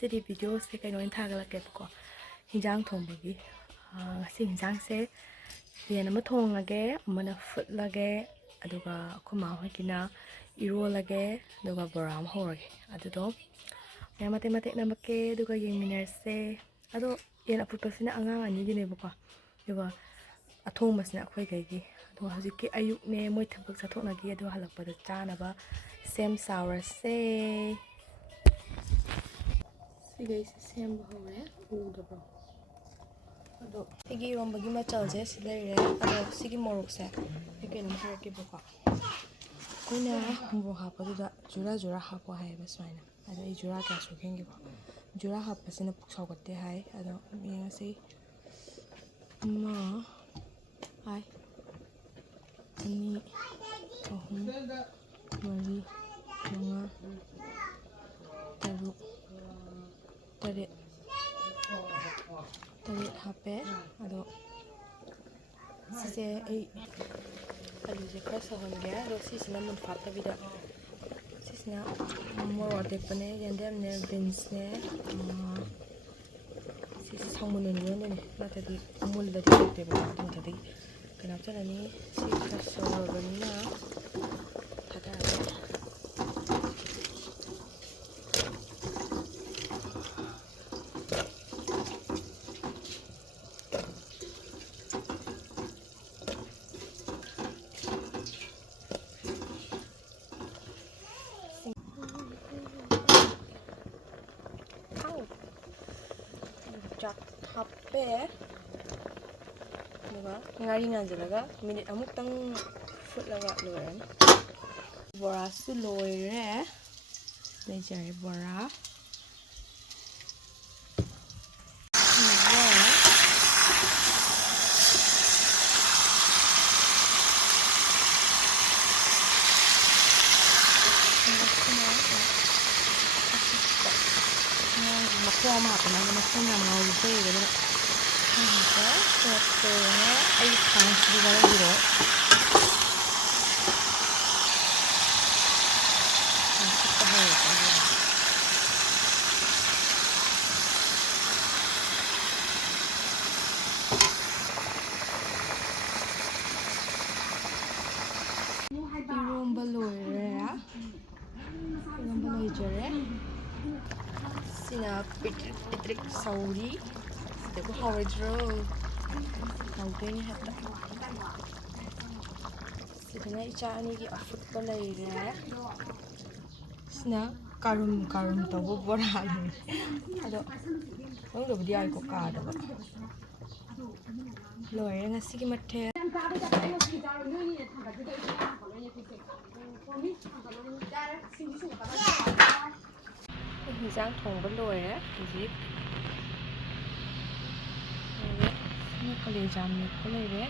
ꯉꯁꯤꯗꯤ ꯚꯤꯗꯤꯑꯣꯁꯦ ꯀꯩꯅꯣ ꯑꯣꯏꯅ ꯊꯥꯒꯠꯂꯛꯀꯦꯕꯀꯣ ꯍꯤꯟꯖꯥꯡ ꯊꯣꯡꯕꯒꯤ ꯉꯁꯤ ꯍꯤꯟꯖꯥꯡꯁꯦ ꯌꯦꯟ ꯑꯃ ꯊꯣꯡꯉꯒꯦ ꯑꯃꯅ ꯐꯨꯠꯂꯒꯦ ꯑꯗꯨꯒ ꯑꯩꯈꯣꯏ ꯃꯥ ꯍꯣꯏꯒꯤꯅ ꯏꯔꯣꯜꯂꯒꯦ ꯑꯗꯨꯒ ꯕꯣꯔꯥ ꯑꯃ ꯍꯧꯔꯒꯦ ꯑꯗꯨꯗꯣ ꯃꯌꯥꯝ ꯃꯇꯦꯛ ꯃꯇꯦꯛ ꯅꯝꯃꯛꯀꯦ ꯑꯗꯨꯒ ꯌꯦꯡꯃꯤꯟꯅꯔꯁꯦ ꯑꯗꯣ ꯌꯦꯟ ꯑꯐꯨꯠꯄꯁꯤꯅ ꯑꯉꯥꯡ ꯑꯅꯤꯒꯤꯅꯦꯕꯀꯣ ꯑꯗꯨꯒ ꯑꯊꯣꯡꯕꯁꯤꯅ ꯑꯩꯈꯣꯏꯒꯩꯒꯤ ꯑꯗꯣ ꯍꯧꯖꯤꯛꯀꯤ ꯑꯌꯨꯛꯅꯦ ꯃꯣꯏ ꯊꯕꯛ ꯆꯠꯊꯣꯛꯅꯈꯤ ꯑꯗꯨ ꯍꯜꯂꯛꯄꯗ ꯆꯥꯅꯕ ꯁꯦꯝ ꯁꯥꯎꯔꯁꯦ ꯁꯤꯒꯩꯁꯦ ꯁꯦꯝꯕ ꯍꯧꯔꯦ ꯎꯗꯕ꯭ꯔꯣ ꯑꯗꯣ ꯁꯤꯒꯤ ꯏꯔꯣꯝꯕꯒꯤ ꯃꯆꯜꯁꯦ ꯁꯤ ꯂꯩꯔꯦ ꯑꯗꯣ ꯁꯤꯒꯤ ꯃꯣꯔꯣꯛꯁꯦ ꯑꯩ ꯀꯩꯅꯣꯝ ꯍꯥꯏꯔꯛꯀꯦꯕꯀꯣ ꯑꯩꯈꯣꯏꯅ ꯃꯣꯔꯣꯛ ꯍꯥꯞꯄꯗꯨꯗ ꯖꯨꯔꯥ ꯖꯨꯔꯥ ꯍꯥꯞꯄꯣ ꯍꯥꯏꯌꯦꯕ ꯁꯨꯃꯥꯏꯅ ꯑꯗꯣ ꯑꯩ ꯖꯨꯔꯥ ꯀꯌꯥ ꯁꯨꯈꯤꯒꯦꯀꯣ ꯖꯨꯔꯥ ꯍꯥꯞꯄꯁꯤꯅ ꯄꯨꯛ ꯁꯥꯎꯒꯠꯇꯦ ꯍꯥꯏ ꯑꯗꯣ ꯌꯦꯡꯉꯁꯤ 1 2 3 4 5 6 ꯍꯥꯞꯄꯦ ꯑꯗꯣ ꯁꯤꯁꯦ ꯑꯩ ꯑꯂꯨꯁꯦ ꯈꯔ ꯁꯧꯍꯟꯒꯦ ꯑꯗꯣ ꯁꯤꯁꯤꯅ ꯃꯨꯟꯐꯥꯠꯇꯕꯤꯗ ꯁꯤꯁꯤꯅ ꯃꯣꯔꯣꯛ ꯑꯇꯦꯛꯄꯅꯦ ꯌꯦꯟꯗꯦꯝꯅꯦ ꯕꯤꯟꯁꯅꯦ ꯁꯤꯁꯦ ꯁꯪꯃꯨꯟ ꯑꯣꯏꯅ ꯏꯔꯣꯟꯗꯣꯏꯅꯦ ꯅꯠꯇ꯭ꯔꯗꯤ ꯃꯨꯜꯂꯗꯤ ꯍꯥꯎꯇꯦꯕꯀꯣ ꯑꯗꯨ ꯃꯊꯛꯇꯒꯤ ꯀꯩꯅꯣ ꯍꯥꯞꯆꯜꯂꯅꯤ ꯁꯤ ꯈꯔ ꯁꯧꯔꯕꯅꯤꯅ ꯊꯥꯗꯔꯒꯦ ꯆꯥꯛ ꯍꯥꯞꯄꯦ ꯑꯗꯨꯒ ꯉꯥꯔꯤ ꯉꯥꯟꯁꯤꯜꯂꯒ ꯃꯤꯅꯤꯠ ꯑꯃꯨꯛꯇꯪ ꯐꯨꯠꯂꯒ ꯂꯣꯏꯔꯅꯤ ꯕꯣꯔꯥꯁꯨ ꯂꯣꯏꯔꯦ ꯂꯩꯖꯔꯦ ꯕꯣꯔꯥ ꯃꯈꯣꯡ ꯑꯃ ꯍꯥꯞꯄꯅ ꯃꯈꯣꯡ ꯌꯥꯝ ꯉꯥꯎꯖꯩꯌꯦꯕ ꯑꯗꯨꯅ ꯑꯩ ꯈꯥꯡꯁꯤꯗꯤ ꯂꯧꯕꯤꯔꯣ 이런바 로이레야 이런바 로이저래 시나 삐트릭 사우리 시대고 하워드로 하우뱅이 했다 시드나 이자니기 아풋바 레이레 시나 까룸 떠보 보라네 아도 너무도 아이고 까다고 로이레 나시기 마테 ꯍꯤꯟꯖꯥꯡ ꯊꯣꯡꯕ ꯂꯣꯏꯔꯦ ꯍꯧꯖꯤꯛ ꯀꯂꯦꯖꯥ ꯃꯦꯠꯄ ꯂꯩꯔꯦ